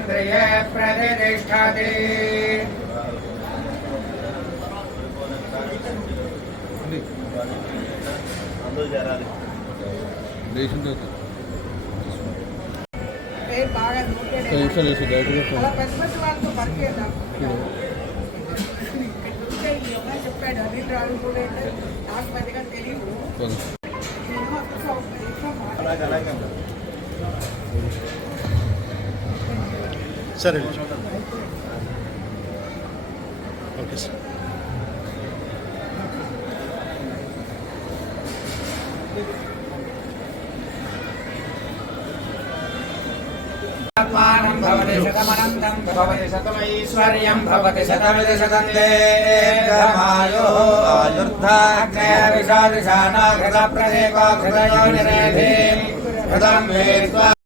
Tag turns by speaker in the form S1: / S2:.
S1: क्षत्रिये प्रतिष्ठति।
S2: సరే okay sir
S1: भवति शतमनन्तं भवति शतमैश्वर्यं भवति शतमिति शतन्तेर्घमायुः आयुर्धाग्नेयविषादिशानाघृतप्रदीपो घृतयोनिरेधिं घृतं वेत्वा